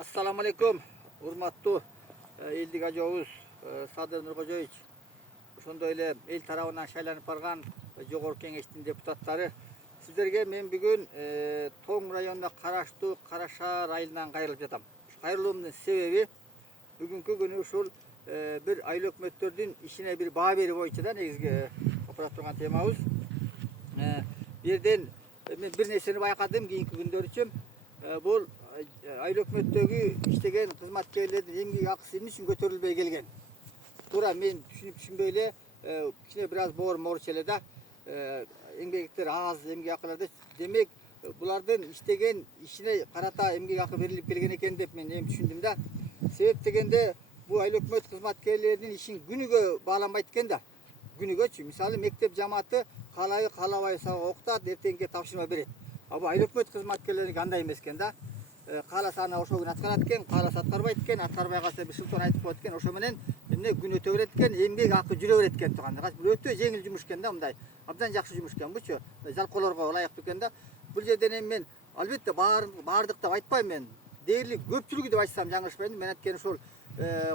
Assalamu alaikum. Urmattu eldik ajabız Sadır Nurkojoyич. Ошондой эле эл тарабынан шайланып барган жогорку кеңештин депутаттары. Сиздерге мен бүгүн Тоң районуна караштуу Карашаар айылынан кайрылып жатам. Кайрылуумдун себеби бүгүнкү күнү ушул бир айыл өкмөттөрдүн ишине бир баа берүү боюнча да негизги опура турган темабыз. Бирден мен бир нерсени байкадым кийинки күндөрүчү. Бул айыл өкмөттөгү иштеген кызматкерлердин эмгек акысы эмне үчүн көтөрүлбөй келген. Тура мен түшүнбөй эле кичине бир аз боорчу эле да эмгектер аз эмгек акыларды демек булардын иштеген ишине карата эмгек акы берилип келген экен деп мен эми түшүндүм да. Себеп дегенде бул айыл өкмөт кызматкерлеринин ишин күнүгө бааланбайт экен да. Күнүгөчү мисалы мектеп жамааты каалайбы каалабай сабак окутат, эртеңки тапшырма берет. А бул айыл өкмөт кызматкерлери андай эмес экен да. Кааласа аны ошол күнү аткарат экен, кааласа аткарбайт экен, аткарбай калса бир шылтоон айтып коет экен, ошо менен эмне күн өтө берет экен, эмгек акы жүрө берет экен турганда. Бул өтө жеңил жумуш экен да, мындай. Абдан жакшы жумуш экен бучу. Жалкоолорго ылайыктуу экен да. Бул жерден эми мен албетте баардык деп айтпайм мен. Дээрлик көпчүлүгү деп айтсам жаңылышпайм. Мен айткени ушул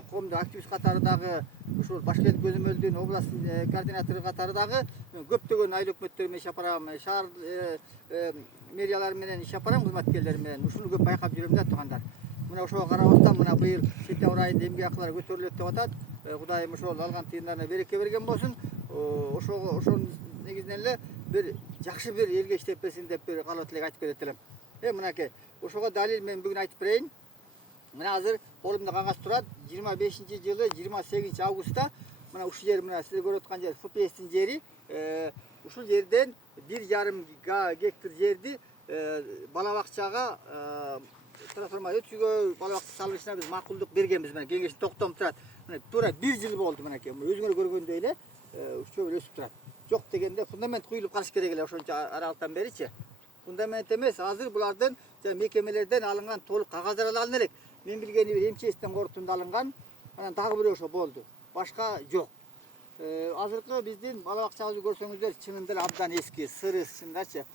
коомдук активист катары дагы ушул Башкент Көзөмөлдүн областтын координатору катары дагы көптөгөн айыл өкмөттөр менен иш апарам, шаар мэриялары менен иш апарам, кызматкерлери менен. Ушуну көп байкап жүрөм да туугандар. Мына ошого карабастан мына быйыл сентябрь айында эмгек акылары көтөрүлөт деп атат. Кудайым ошол алган тыйындарына береке берген болсун. Ошонун негизинен эле бир жакшы бир элге иштеп берсин деп бир каалоо тилек айтып кетет элем. Мынакей ошого далил мен бүгүн айтып берейин. Мына азыр колумда кагаз турат. 25-жылы 28-августта мына ушул жер мына сиздер көрүп аткан жер ФПСтин жери. Ушул жерден 1,5 гектар жерди бала бакчага трансформа өтүүгө, бала бакча салышына биз макулдук бергенбиз. Мына кеңештин токтом турат. Мына туура 1 жыл болду мынакей. Өзүңөр көргөндөй эле чөбүр өсүп турат. Жок дегенде фундамент куюлуп калыш керек эле ошончо аралыктан беричи. Фундамент эмес, азыр булардын мекемелерден алынган толук кагаздары алынган элек. Мен билгени бир МЧСтен корутунда алынган, анан дагы бирөө ошо болду. Башка жок. Азыркы биздин бала бакчабызды көрсөңүздөр чынында эле абдан эски, сырысындачы.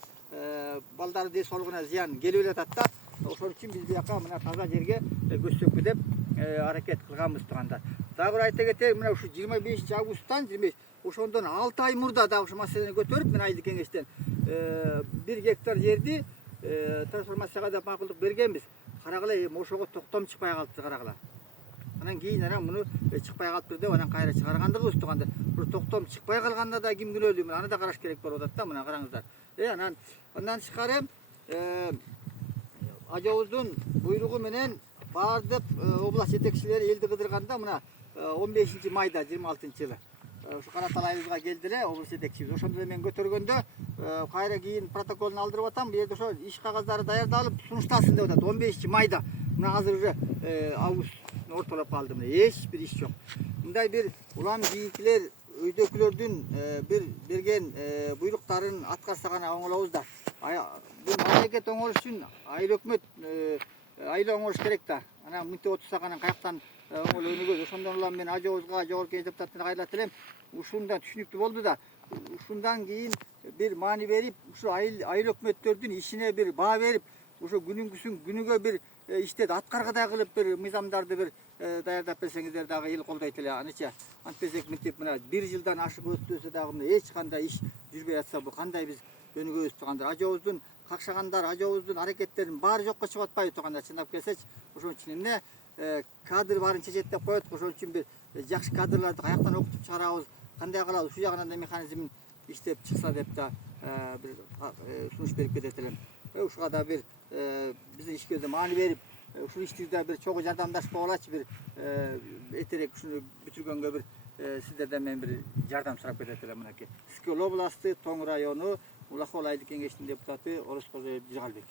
Балдары дес болгуна зыян келип эле атат да. Ошон үчүн биз бияка мына таза жерге көчсөкпү деп аракет кылганбыз туугандар. Дагы бир айта кетейин, мына ушу 25-августтан 25 ошондон 6 ай мурда да ушу маселени көтөрүп мен айылдык кеңештен 1 гектар жерди трансформацияга деп макулдук бергенбиз. Карагыла эми ошого токтом чыкпай калыптыр карагыла. Анан кийин муну чыкпай калыптыр деп анан кайра чыгаргандыгыбыз туугандар. Бул токтом чыкпай калганда да ким күнөөлүү, аны да караш керек болуп атат да, мына караңыздар. Андан тышкары ажабыздын буйругу менен баардык область жетекчилери элди кыдырганда мына 15-майда 26-жылы ушу Каратал айылыбызга келди эле область жетекчибиз. Ошондо мен көтөргөндө кайра кийин протоколун алдырып атам. Бу жерде ошо иш кагаздары даярдалып сунуштасын деп атат 15-майда. Мына азыр уже август ортолоп калды. Эч бир иш жок. Мындай бир улам кийинкилер өйдөкүлөрдүн бир берген буйруктарын аткарса гана оңолобуз да. Бул мамлекет оңолуш үчүн айыл өкмөт айыл оңолуш керек да. Анан мынтип отурсак анан каяктан оңолуу өнүгөбүз. Ошондон улам мен ажабызга жогорку кеңеш депутаттарына кайрылат элем. Ушунда түшүнүктүү болду да. Ушундан кийин бир маани берип, ушу айыл өкмөттөрдүн ишине бир баа берип, ушу күнүгө бир иштеди аткаргыдай кылып бир мыйзамдарды бир даярдап берсеңиздер дагы эл колдойт эле аныча. Антпесек мынтип мына 1 жылдан ашык өтпөсө дагы эч кандай иш жүрбөй атса бул кандай биз өнүгөбүз туугандар. Ажабыздын какшагандар, ажабыздын аракеттеринин баары жокко чыгып атпайбы туугандар. Чындап келсечи, ошон үчүн эмне кадр баарын чечет деп коет. Ошон үчүн бир жакшы кадрларды каяктан окутуп чыгарабыз, кандай кылабыз, ушул жагынан да механизм иштеп чыкса деп да бир сунуш берип кетет элем. Ушуга да бир биздин ишибизге маани берип, ушул иштибизде бир чогуу жардамдашып алачы бир этерек ушуну бүтүргөнгө бир сиздерден мен бир жардам сурап кетет элем мынакей. Скөл областы, Тоң району, Улахол айылдык кеңештин депутаты Орозкожоев Жыгалбек.